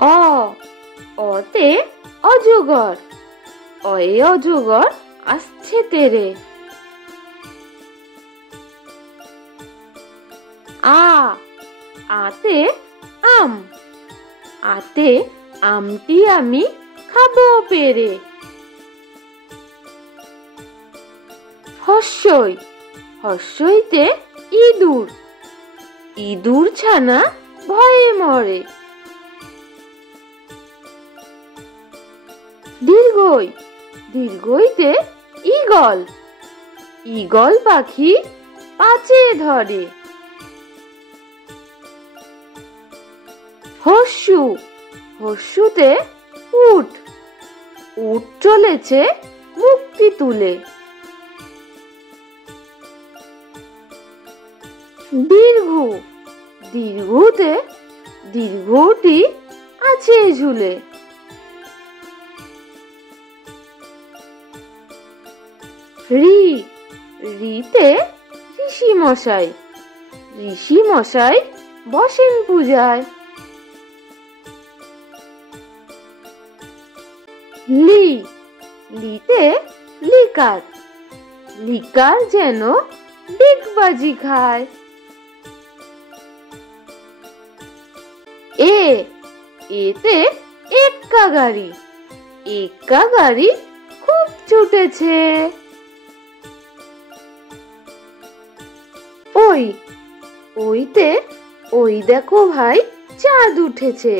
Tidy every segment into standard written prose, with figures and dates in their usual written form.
অ অতে অজগর, অয়ে অজগর আসছে তেরে। আ আতে আম, আতে আমটি আমি খাবো পেরে। হস্যই হস্যইতে ইঁদুর, ইঁদুর ছানা ভয়ে মরে। দীর্ঘই দীর্ঘইতে ঈগল, ঈগল পাখি পাচে ধরে। হস্যু হস্যুতে উট, উট চলেছে মুক্তি তুলে। দীর্ঘ দীর্ঘতে দীর্ঘটি আছে ঝুলে। রি রিতে ঋষি মশাই, ঋষি মশাই বসেন পূজায়। লি লিতে লিকার, লিকার যেন ডিগবাজি খায়। এ এতে এক্কা গাড়ি, এক্কা গাড়ি খুব ছুটেছে। ওই ওইতে ওই দেখো ভাই চাঁদ উঠেছে।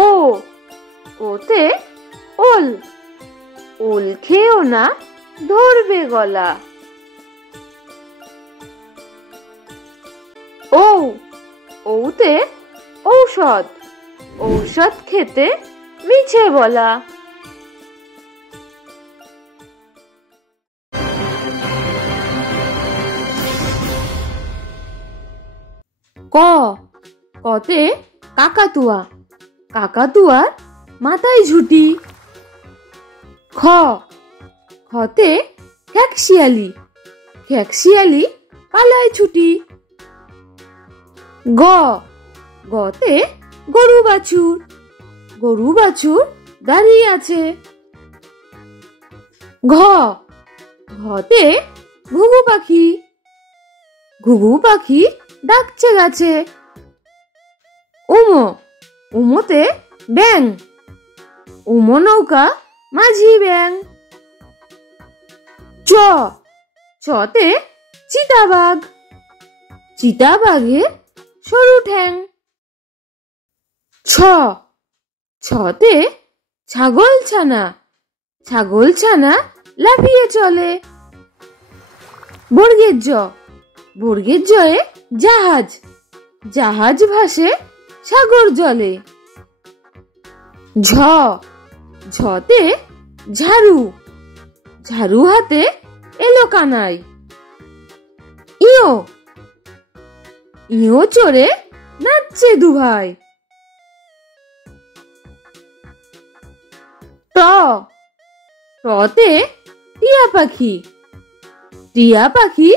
ও ওতে ওল, ওল খেও না ধরবে গলা। ও ওতে ঔষধ, ঔষধ খেতে মিছে বলা। ক কতে কাকাতুয়া, কাকাতুয়ার মাথায় ঝুঁটি। খ খতে খেকশিয়ালি, খেকশিয়ালি পালায় ছুটি। গ গতে গরু বাছুর, গরু বাছুর দাঁড়িয়ে আছে। ঘ ঘতে ঘুঘু পাখি, ঘুঘু পাখি ডাকছে গাছে। উমো উমোতে ব্যাং, উমো নৌকা মাঝি ব্যাং। চ চতে চিতাবাঘ, চিতাবাঘে সরু ঠ্যাং। ছ ছতে ছাগল ছানা, ছাগল ছানা লাফিয়ে চলে। বর্গের জ, বর্গের জয়ে জাহাজ, জাহাজ ভাসে সাগর জলে। ঝ ঝতে ঝাড়ু, ঝাড়ু হাতে এলো কানাই। ইয়ো ইয়ো চড়ে নাচছে দুভাই। ট টতে টিয়া পাখি, টিয়া পাখি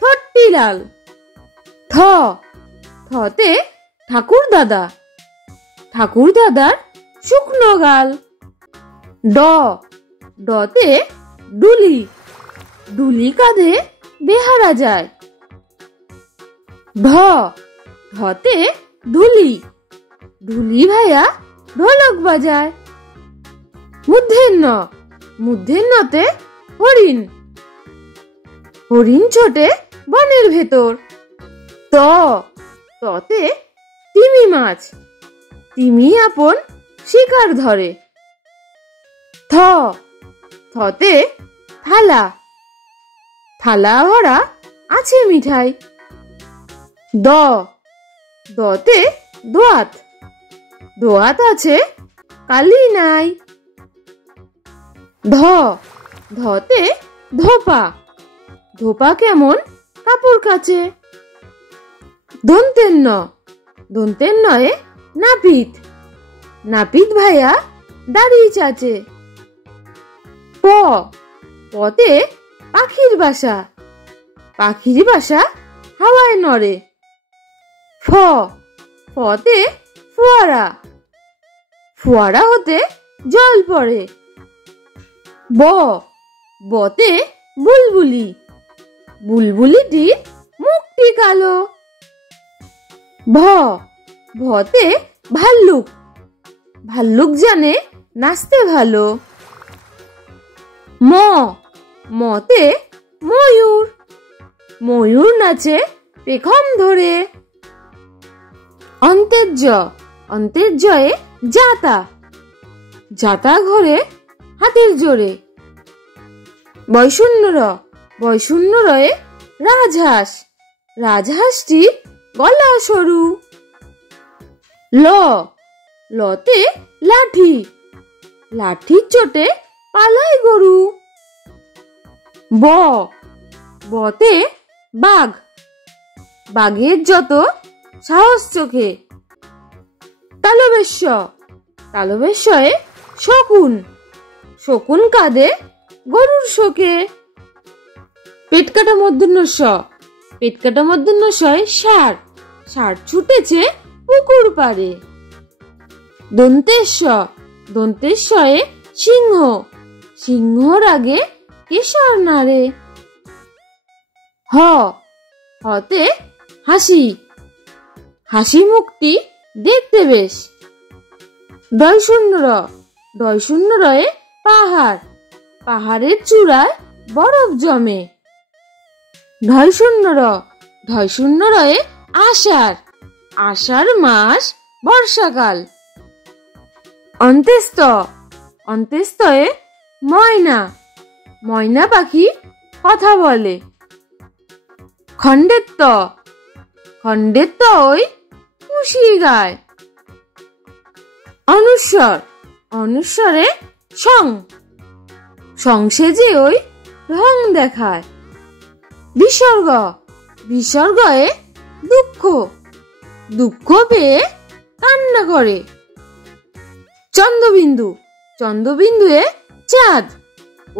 ঠোঁটটি লাল। থ থতে ঠাকুর দাদা, ঠাকুর দাদার শুকনো গাল। ড ডতে ডুলি, ডুলি কাঁধে বেহারা যায়। ঢ ঢতে ঢুলি, ঢুলি ভাইয়া ঢোলক বাজায়। মূর্ধন্য মূর্ধন্যতে হরিণ, হরিণ ছোটে বনের ভেতর। ত ততে তিমি মাছ, তিমি আপন শিকার ধরে। থ থতে থালা, থালা ভরা আছে মিঠাই। দ দতে দোয়াত, দোয়াত আছে কালি নাই। ধ ধতে ধোপা, ধোপা কেমন কাপড় কাচে। দন্তেন্ন দন্তেন্নয়ে নাপিত, নাপিত ভাইয়া দাড়ি চাচে। প পতে পাখির বাসা, পাখির বাসা হাওয়ায় নড়ে। ফতে ফোয়ারা, ফোয়ারা হতে জল পড়ে। বতে বুলবুলি, বুলবুলিটির মুখটি কালো। ভতে ভাল্লুক, ভাল্লুক জানে নাচতে ভালো। মতে ময়ূর, ময়ূর নাচে পেখম ধরে। অন্তের জয়ে জাতা, জাতা ঘরে হাতের জোরে। বয়শূন্য রয়ে রাজহাঁস, রাজহাঁসটি গলা সরু। লতে লাঠি, লাঠির চোটে পালায় গরু। বতে বাঘ, বাঘের যত সাহস চোখে। তালবেশ্বরে শকুন, শকুন কাঁদে গরুর শোকে। পেটকাটা মূর্ধন্য ষ, ষাঁড়, ষাঁড় ছুটেছে পুকুর পাড়ে। দন্তেশ্বরে সিংহ, সিংহর আগে কেশর নাড়ে। হতে হাসি, হাসি মুখটি দেখতে বেশ। ডয়শূন্য রয়ে পাহাড়, পাহাড়ের চূড়ায় বরফ জমে। ঢয়শূন্য রয়ে আষাঢ়, আষাঢ় মাস বর্ষাকাল। অন্ত্যেস্তয়ে ময়না, ময়না পাখি কথা বলে। খণ্ডের ওই খুশি গায়। অনুস্বরে সং সেজে ওই রং দেখায়। বিসর্গয়ে দুঃখ পেয়ে কান্না করে। চন্দ্রবিন্দুয়ে চাঁদ,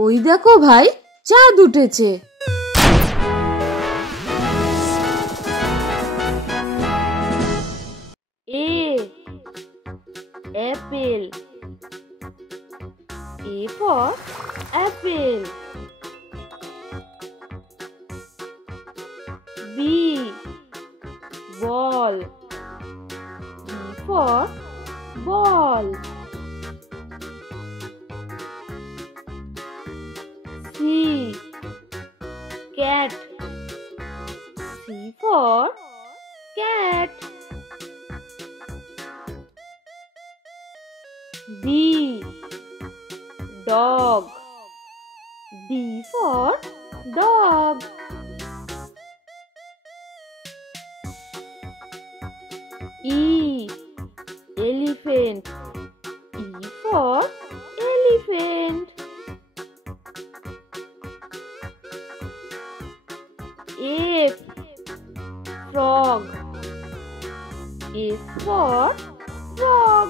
ওই দেখো ভাই চাঁদ উঠেছে। Apple, A for apple. B, ball, B for ball. C, cat, C for cat. D, dog, D for dog. E, elephant, E for elephant. F, frog, F for frog.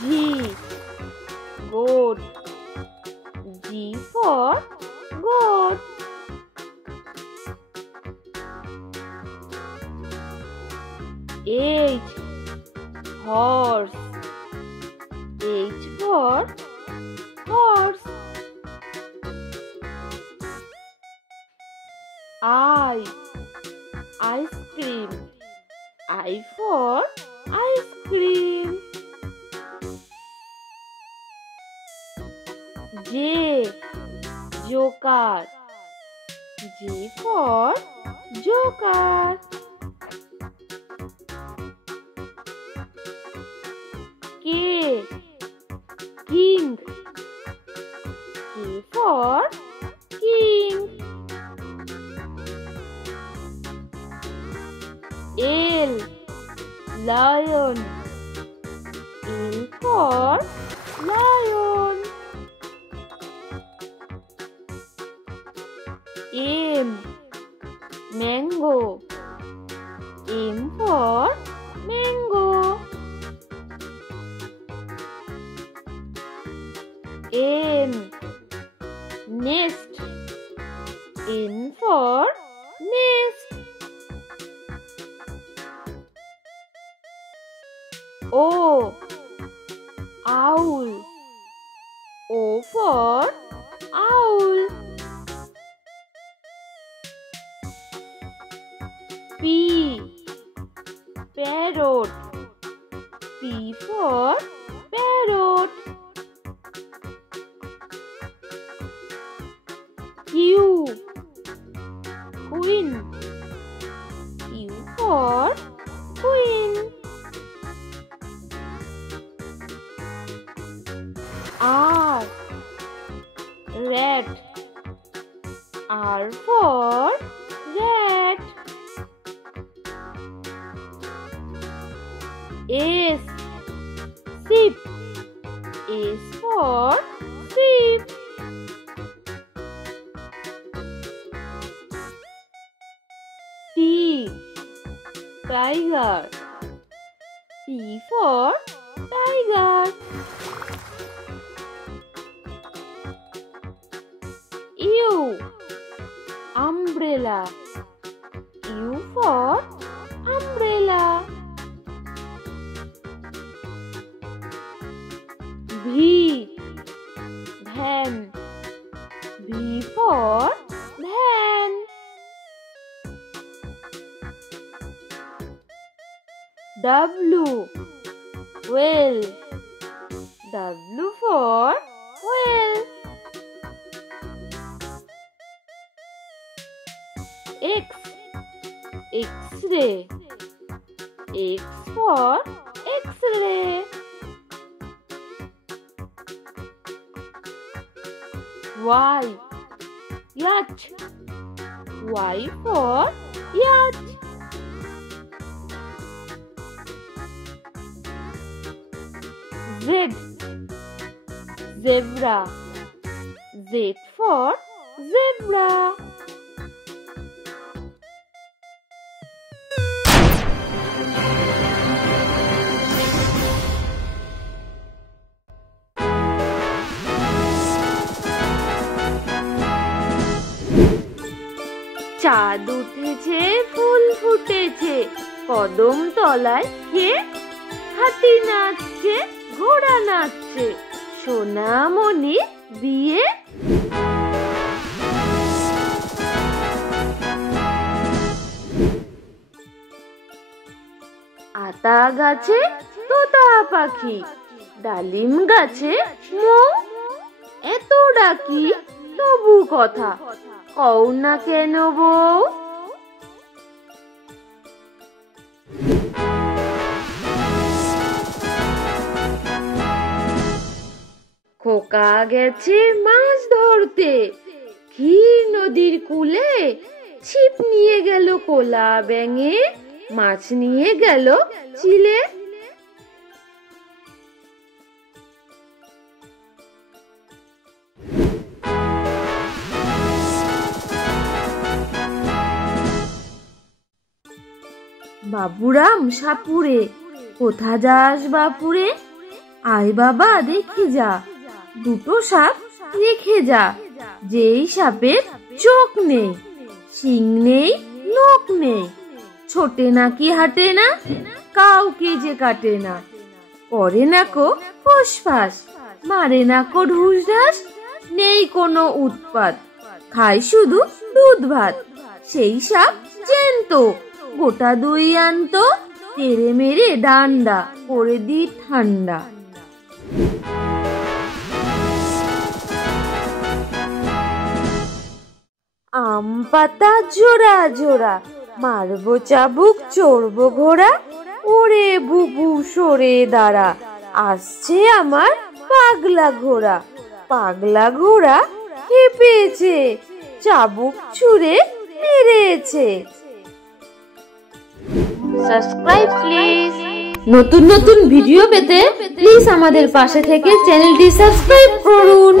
G, goat, G for goat. H, horse, H for horse. I, ice cream, I for ice cream. J, joker, J for joker. K, king, K for king. L, lion, L for lion. M, mango, M for mango. N, nest, N for nest. O, owl. O for owl. P, parrot. P for parrot. Q, queen. Q for queen. R, rat. R for rat. S, sheep. S for sheep. T, tiger. T for tiger. U, umbrella. U for umbrella. V, van. V for van. W, whale. W for whale. X, X-ray. X for X-ray. Y, yacht. Y for yacht. Z, zebra. Z for zebra. চাঁদ উঠেছে, ফুল ফুটেছে, কদম তলায় কে? হাতি নাচছে, ঘোড়া নাচছে, সোনামণি দিয়ে। আতা গাছে তোতা পাখি, ডালিম গাছে মৌ। এত ডাকি তবু কথা কও না কেন বউ? খোকা গেছে মাছ ধরতে, ক্ষীর নদীর কূলে। ছিপ নিয়ে গেল কোলা ব্যাঙে, মাছ নিয়ে গেল চিলে। বাবুরাম সাপুরে, কোথা যাস বাপুরে? আয় বাবা দেখে যা, দুটো সাপ রেখে যা। যেই সাপের চোখ নেই, শিং নেই, নখ নেই, ছোটে নাকি হাঁটে না, কাউকে যে কাটে না। করে না কো ফোসফাস, মারে না কো ঢুস ঢাস, নেই কোনো উৎপাত, খায় শুধু দুধ ভাত। সেই সাপ জ্যান্ত, গোটা দুই আনতো, তেড়ে মেরে ডান্ডা করে দি ঠান্ডা। আম পাতা জোড়া জোড়া, মারবো চাবুক চড়বো ঘোড়া। ওরে বুবু সরে দাঁড়া, আসছে আমার পাগলা ঘোড়া। পাগলা ঘোড়া খেপেছে, চাবুক ছুঁড়ে মেরেছে। Subscribe please. নতুন নতুন ভিডিও পেতে প্লিজ আমাদের পাশে থেকে চ্যানেলটি সাবস্ক্রাইব করুন।